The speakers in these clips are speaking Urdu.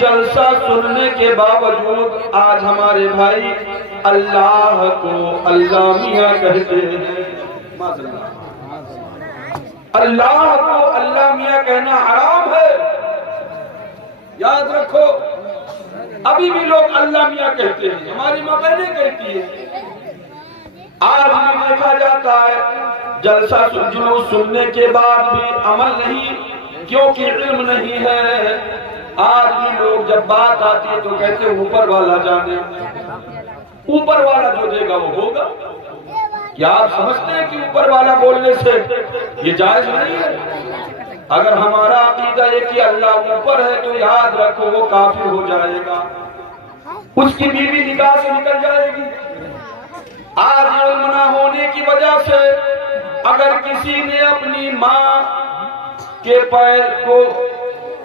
جلسہ سننے کے باوجود آج ہمارے بھائی اللہ کو اللہ میاں کہتے ہیں. اللہ کو اللہ میاں کہنا حرام ہے. یاد رکھو ابھی بھی لوگ اللہ میاں کہتے ہیں. ہماری ماں بہنیں کہتی ہیں. آج بھی دیکھا جاتا ہے جلسہ جلوس سننے کے بعد بھی عمل نہیں کیونکہ علم نہیں ہے. آج بھی لوگ جب بات آتی ہے تو کہتے ہیں اوپر والا جانے. اوپر والا جو دے گا وہ ہوگا. کیا آپ سمجھتے ہیں کہ اوپر والا بولنے سے یہ جائز نہیں ہے؟ اگر ہمارا عقیدہ ہے کہ اللہ اوپر ہے تو یاد رکھو وہ کافر ہو جائے گا. اس کی بیوی نکاح سے نکل جائے گی. آج علم نہ ہونے کی وجہ سے اگر کسی نے اپنی ماں کے پیر کو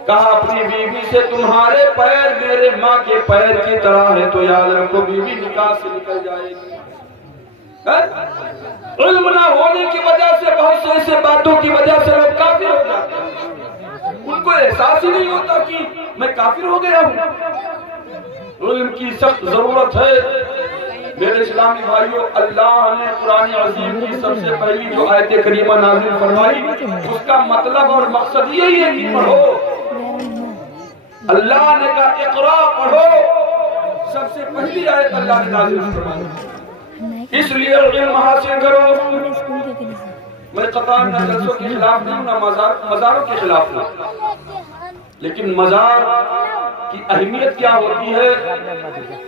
کہا اپنی بیوی سے تمہارے پیر میرے ماں کے پیر کی طرح ہے تو یاد رکھو بیوی نکاح سے نکل جائے گی. علم نہ ہونے کی وجہ سے بہت سے ایسے باتوں کی وجہ سے لوگ کافر ہو جاتے ہیں. ان کو احساس ہی نہیں ہوتا کہ میں کافر ہو گیا ہوں. علم کی سخت ضرورت ہے. میرے اسلامی بھائیوں اللہ نے قرآن عظیم کی سب سے پہلی جو آیت کریمہ نازل فرمائی اس کا مطلب اور مقصد یہی ہے کہ پڑھو. اللہ نے کہا اقرا پڑھو. سب سے پہلی آیت اللہ نے نازل فرمائی. اس لیے علم حاصل کرو. میں قطعاً نہ جلسوں کے خلاف نہیں ہوں نہ مزاروں کے خلاف ہوں. لیکن مزار کی اہمیت کیا ہوتی ہے,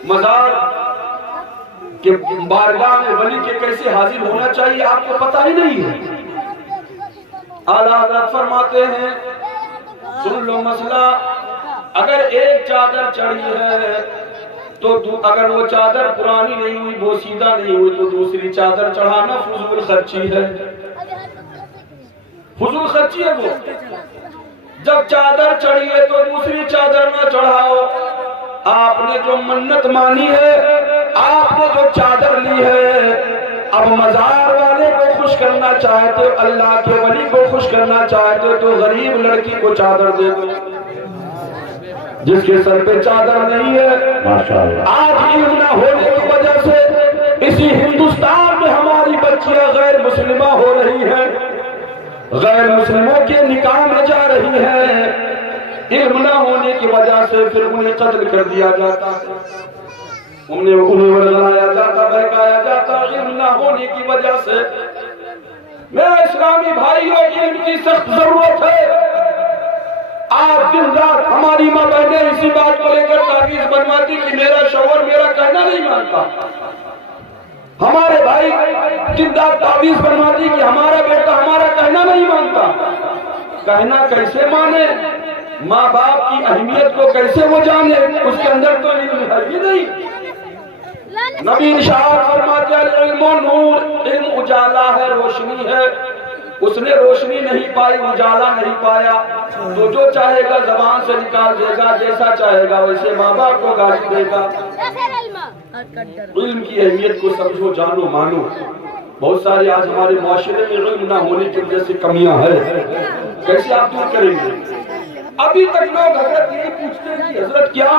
مزار کہ بارگاہ میں ولی کے کیسے حاضر ہونا چاہیے آپ کو پتہ ہی نہیں ہے. اعلیٰ حضرت فرماتے ہیں سن لو مسئلہ, اگر ایک چادر چڑھی ہے تو اگر وہ چادر پرانی نہیں ہوئی بوسیدہ نہیں ہوئی تو دوسری چادر چڑھانا فضول خرچی ہے. فضول خرچی ہے وہ. جب چادر چڑھی ہے تو دوسری چادر نہ چڑھاؤ. آپ نے جو منت مانی ہے, آپ نے جو چادر لی ہے, اب مزار والے کو خوش کرنا چاہتے ہو, اللہ کے ولی کو خوش کرنا چاہتے ہو تو غریب لڑکی کو چادر دے دو جس کے سر پہ چادر نہیں ہے. آج علم نہ ہونے کی وجہ سے اسی ہندوستان میں ہماری بچیاں غیر مسلمہ ہو رہی ہیں, غیر مسلموں کے نکاح میں جا رہی ہیں. علم نہ ہونے کی وجہ سے پھر انہیں قتل کر دیا جاتا, انہیں ورگلایا جاتا, بہکایا جاتا. علم نہ ہونے کی وجہ سے میرے اسلامی بھائیوں علم کی سخت ضرورت ہے. آپ دن رات ہماری ماں بہنیں اسی بات کو لے کر تعویذ بنواتی کہ میرا شوہر میرا کہنا نہیں مانتا. ہمارے بھائی دن رات تعویذ بنواتی کہ ہمارا بیٹا ہمارا کہنا نہیں مانتا. کہنا کیسے مانے, ماں باپ کی اہمیت کو کیسے وہ جانے, اس کے اندر تو علم ہے ہی نہیں. نبی ارشاد فرماتے ہیں علم و نور, علم اجالا ہے روشنی ہے. اس نے روشنی نہیں پائی, اجالا نہیں پایا, تو جو چاہے گا زبان سے نکال دے گا, جیسا چاہے گا ویسے ماں باپ کو گالی دے گا. علم کی اہمیت کو سمجھو, جانو, مانو. بہت ساری آج ہمارے معاشرے میں علم نہ ہونے کی وجہ سے کمیاں ہیں, کیسے آپ دور کریں گے؟ ابھی تک لوگ حضرت یہ پوچھتے ہیں کہ حضرت کیا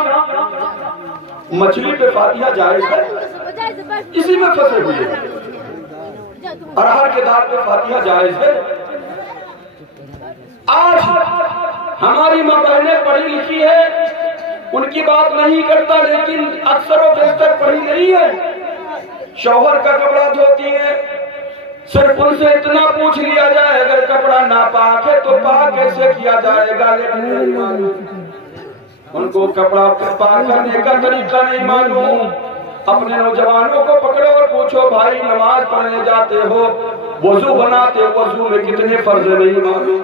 مچھلی پہ فاتحہ جائز ہے؟ اسی میں پھنسے ہوئے. ارہر کے دار پہ فاتحہ جائز ہے؟ آج ہماری ماں بہنیں پڑھی لکھی ہے, ان کی بات نہیں کرتا, لیکن اکثر و بیشتر پڑھی نہیں ہے. شوہر کا کپڑا دھوتی ہے, صرف ان سے اتنا پوچھ لیا جائے اگر کپڑا ناپاک ہے تو پاک کیسے کیا جائے گا, لیکن ان کو کپڑا پاک کرنے کا طریقہ نہیں معلوم. اپنے نوجوانوں کو پکڑو اور پوچھو بھائی نماز پڑھنے جاتے ہو, وضو بناتے ہو, وضو میں کتنے فرض نہیں معلوم,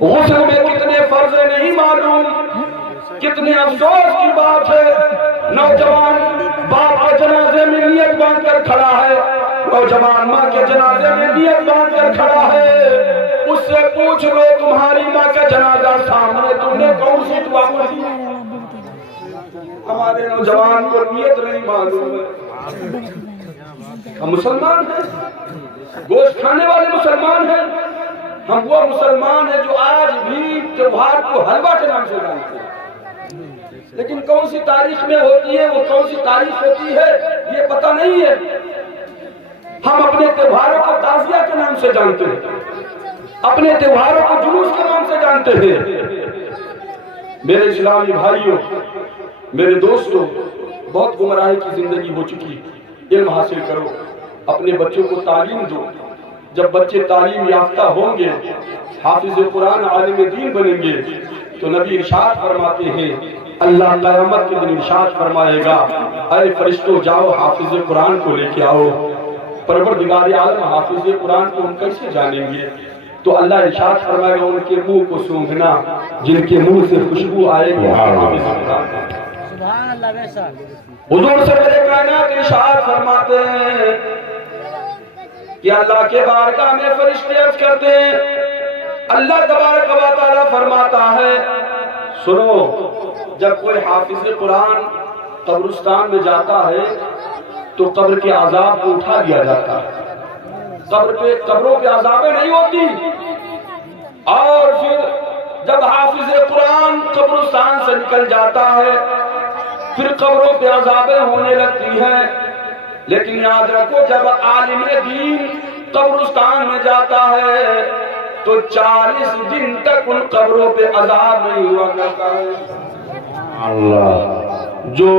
غسل میں کتنے فرض نہیں معلوم. کتنے افسوس کی بات ہے, نوجوان باپ کے جنازے میں نیت باندھ کر کھڑا ہے, نوجوان ماں کے جنازے میں نیت باندھ کر کھڑا ہے. اس سے پوچھ لو تمہاری ماں کا جنازہ سامنے, تم نے کون سی دعا پڑھی؟ ہمارے نوجوان کو نیت نہیں معلوم ہے. ہم مسلمان ہیں, گوشت کھانے والے مسلمان ہیں, ہم وہ مسلمان ہیں جو آج بھی تہوار کو حلوہ کے نام سے جانتے ہیں، لیکن کون سی تاریخ میں ہوتی ہے، وہ کون سی تاریخ ہوتی ہے یہ پتہ نہیں ہے۔ ہم اپنے تہواروں کو تعزیہ کے نام سے جانتے ہیں، اپنے تہواروں کو جلوس کے نام سے جانتے ہیں۔ میرے اسلامی بھائیوں، میرے دوستوں، بہت گمراہی کی زندگی ہو چکی، علم حاصل کرو، اپنے بچوں کو تعلیم دو۔ جب بچے تعلیم یافتہ ہوں گے، حافظ قرآن عالم دین بنیں گے، تو نبی ارشاد فرماتے ہیں، اللہ قیامت کے دن ارشاد فرمائے گا، اے فرشتوں جاؤ حافظ قرآن کو لے کے آؤ۔ پروردگار عالم حافظ قرآن کو ہم کیسے جانیں گے؟ تو اللہ ارشاد فرمائے گا، ان کے منہ کو سونگھنا جن کے منہ سے خوشبو آئے گی حافظ قرآن۔ سبحان اللہ بے شک۔ حضور سے میرے کائنات ارشاد فرماتے ہیں کہ اللہ کے بارگاہ میں فرشتے عرض کرتے ہیں، اللہ تبارک و تعالیٰ فرماتا ہے، سنو، جب کوئی حافظ قرآن قبرستان میں جاتا ہے تو قبر کے عذاب کو اٹھا دیا جاتا ہے، قبروں پہ عذابیں نہیں ہوتی، اور پھر جب حافظ قرآن قبرستان سے نکل جاتا ہے پھر قبروں پہ عذابیں ہونے لگتی ہیں۔ لیکن یاد رکھو، جب عالم دین قبرستان میں جاتا ہے تو 40 دن تک ان قبروں پہ عذاب نہیں ہوا کرتا ہے۔ اللہ، جو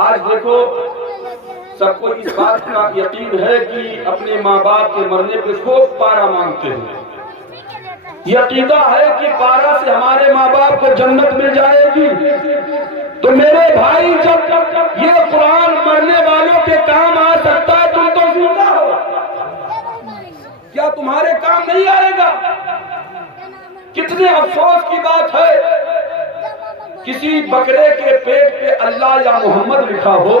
آج دیکھو سب کو اس بات کا یقین ہے کہ اپنے ماں باپ کے مرنے پہ خوب پارا مانگتے ہیں، یہ عقیدہ ہے کہ پارا سے ہمارے ماں باپ کو جنت مل جائے گی۔ تو میرے بھائی، جب یہ قرآن مرنے والوں کے کام آ سکتا ہے، تم تو زندہ ہو، کیا تمہارے کام نہیں آئے گا؟ کتنے افسوس کی بات ہے، کسی بکرے کے پیٹ پہ اللہ یا محمد لکھا ہو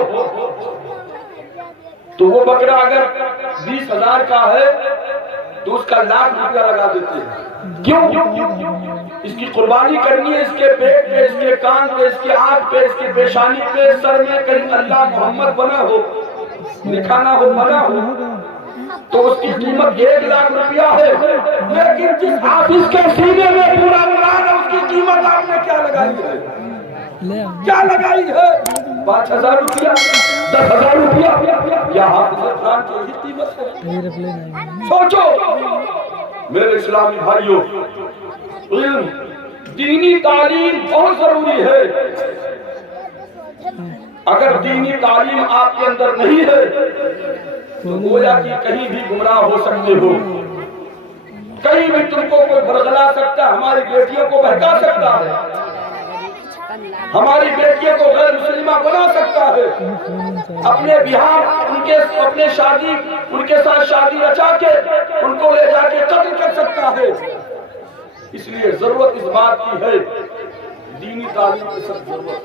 تو وہ بکرا اگر 20,000 کا ہے تو اس کا 1,00,000 روپیہ لگا دیتے ہیں۔ کیوں؟ اس کی قربانی کرنی ہے، اس کے پیٹ پہ، اس کے کان پہ، اس کے آنکھ پہ، اس کے پیشانی پہ، سر میں کہیں اللہ محمد بنا ہو، لکھا نہ ہو، بنا ہو، تو اس کی قیمت 1,00,000 روپیہ ہے۔ لیکن جس حافظ کے سینے میں پورا قرآن ہے، اس کی قیمت آپ نے کیا لگائی ہے؟ کیا لگائی ہے؟ 5,000 روپیہ، 10,000 روپیہ، یا حافظ قرآن کی ہی قیمت ہے؟ سوچو میرے اسلامی بھائیوں، علم، دینی تعلیم بہت ضروری ہے۔ اگر دینی تعلیم آپ کے اندر نہیں ہے تو گویا کہ کہیں بھی گمراہ ہو سکتے ہو، کہیں بھی تم کو کوئی برگلا سکتا ہے، ہماری بیٹیوں کو بہکا سکتا ہے، ہماری بیٹیوں کو غیر مسلمہ بنا سکتا ہے، اپنے بیاہ اپنے شادی ان کے ساتھ شادی رچا کے ان کو لے جا کے قتل کر سکتا ہے۔ اس لیے ضرورت اس بات کی ہے، دینی تعلیم کی سخت ضرورت۔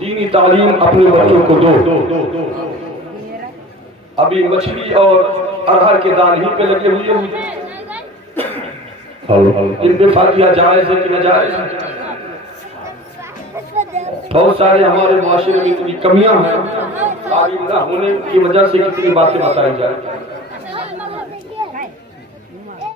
دینی تعلیم اپنے بچوں کو دو۔ ابھی مچھلی اور ارہر کے دان ہی پہ لگے ہوئے، ان پہ فاتحہ جائز ہے کہ ناجائز ہے؟ بہت سارے ہمارے معاشرے میں اتنی کمیاں ہیں، تعلیم نہ ہونے کی وجہ سے کتنی باتیں بتائی جائیں۔